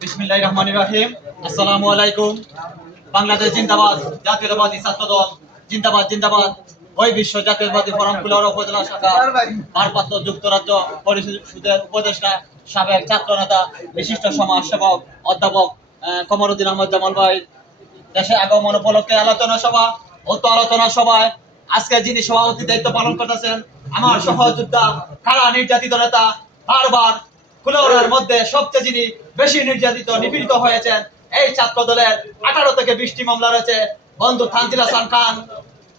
বিসমিল্লাহির রহমানির রহিম। আসসালামু আলাইকুম। বাংলাদেশ জিন্দাবাদ, জাতীয়তাবাদী ছাত্র দল জিন্দাবাদ জিন্দাবাদ। ওই বিশ্ব জাতীয়তাবাদী ফোরাম কুলাউড়া উপজেলা শাখা ভারপ্রাপ্ত যুক্তরাজ্য পরিষদের উপদেষ্টা, সাবেক ছাত্র নেতা, বিশিষ্ট সমাজসেবক অধ্যাপক কমরুদ্দিন আহমদ জামাল ভাই দেশে আগমন উপলক্ষে আলোচনা সভায় আজকে যিনি সভাপতি দায়িত্ব পালন করতেছেন, আমার সহযোদ্ধা, কারা নির্যাতিত নেতা, বারবার কুলাউড়ার মধ্যে সবচেয়ে যিনি বেশি নির্যাতিত নিপীড়িত হয়েছেন, এই ছাত্র দলের 18 থেকে 20টি মামলা রয়েছে বন্ধু তানজিল হাসান খান,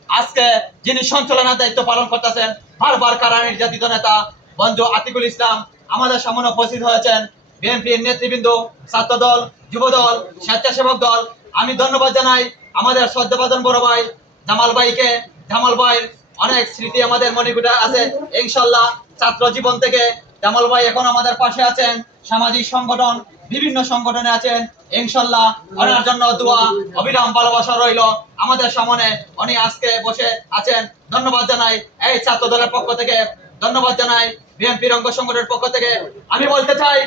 আজকে যিনি সঞ্চালনার দায়িত্ব পালন করতেছেন, বারবার কারা নির্যাতিত নেতা বন্ধু আতিকুল ইসলাম আমাদের সামনে উপস্থিত হয়েছেন। বিএনপির নেতৃবৃন্দ, ছাত্র দল, যুব দল, স্বেচ্ছাসেবক দল, আমি ধন্যবাদ জানাই আমাদের শ্রদ্ধাভাজন বড় ভাই জামাল ভাইকে। জামাল ভাইয়ের অনেক স্মৃতি আমাদের মণিপুরে আছে ইনশাল্লাহ। ছাত্র জীবন থেকে জামাল ভাই এখন আমাদের পাশে আছেন, সামাজিক সংগঠন, বিভিন্ন সংগঠনে আছেন ইনশাল্লাহ। ওনার জন্য দোয়া, অবিরাম ভালোবাসা রইল। আমাদের সামনে উনি আজকে বসে আছেন, ধন্যবাদ জানাই এই ছাত্র দলের পক্ষ থেকে, ধন্যবাদ জানাই বিএনপির অঙ্গ সংগঠনের পক্ষ থেকে। আমি বলতে চাই,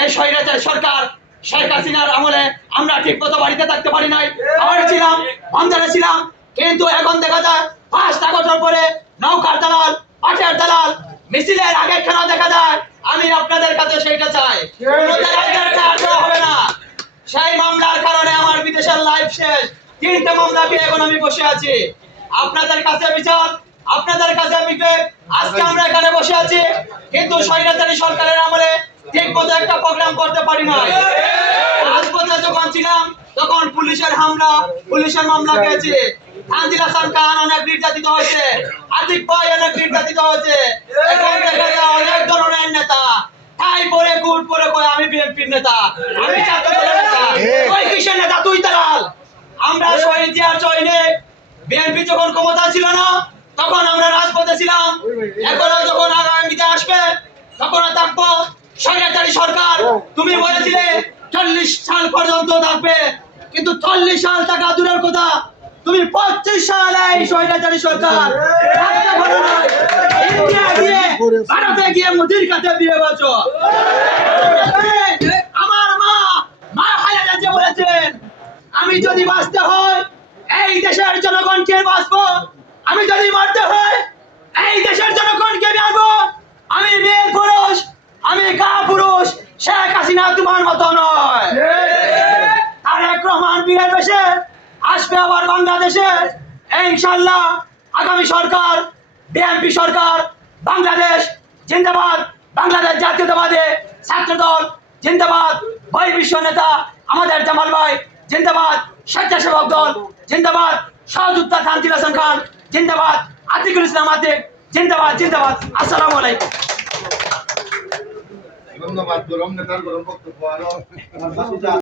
এই স্বৈরাচার সরকার শেখ হাসিনার আমলে আমরা ঠিক মতো বাড়িতে থাকতে পারি নাই, আমরা ছিলাম বান্দারে ছিলাম, কিন্তু এখন দেখা যায় 5টা বছর পরে নৌকার দালাল, পাটের দালাল, মিছিলের আগে কেন দেখা যায়? আমি আপনাদের কাছে সেইটা চাই, হবে না। সেই মামলার কারণে আমার বিদেশের লাইফ শেষ, 3টে মামলা পেয়ে এখন আমি বসে আছি। আপনাদের কাছে বিচার, আপনাদের কাছে বিবেক, আজকে আমরা এখানে বসে আছি, কিন্তু স্বৈরাচারী সরকারের আমলে ঠিক মতো একটা প্রোগ্রাম করতে পারি না। রাজপথে যখন ছিলাম তখন পুলিশের হামলা, পুলিশের মামলা পেয়েছি। তানজিল হাসান খান অনেক নির্যাতিত হয়েছে, আতিক ভাই অনেক নির্যাতিত হয়েছে। এখন দেখা যায় অনেক ধরনের নেতা তাই পরে কুট পরে কয় আমি বিএনপির নেতা, আমি ছাত্র দলের নেতা। ওই কিসের নেতা? তুই দালাল। আমরা শহীদ জিয়ার সৈনিক। বিএনপি যখন ক্ষমতা ছিল না তখন আমরা রাজপথে ছিলাম, এখনো যখন আগামীতে আসবে তখন থাকবো। স্বৈরাচারী সরকার, তুমি বলেছিলে 40 সাল পর্যন্ত থাকবে, কিন্তু 40 সাল টাকা দূরের কথা, তুমি 25 সালে এই স্বৈরাচারী সরকার ভারতে গিয়ে মোদির কাছে বিয়ে বলছো। আমার মা খালেদা জিয়া বলেছেন, আমি যদি বাঁচতে হয় এই দেশের জনগণকে বাঁচবো, আমি যদি মরতে হয় এই দেশের জনগণকে মারবো। আমি মেয়ে পুরুষ, আমি কা পুরুষ, শেখ হাসিনা তোমার মতো নয়। তারেক রহমান বীরের বেশে আসবে আবার বাংলাদেশে ইনশাআল্লাহ। আগামী সরকার, বিএনপি সরকার, বাংলাদেশ জিন্দাবাদ, বাংলাদেশ জাতীয়তাবাদী ছাত্র দল জিন্দাবাদ, ওই বিশ্ব নেতা আমাদের জামাল ভাই জিন্দাবাদ, স্বেচ্ছাসেবক দল জিন্দাবাদ, সহযোদ্ধা তানজিল হাসান খান জিন্দাবাদ, আতিকুল ইসলাম আতিক জিন্দাবাদ জিন্দাবাদ। আসসালামু আলাইকুম। ধন্যবাদ।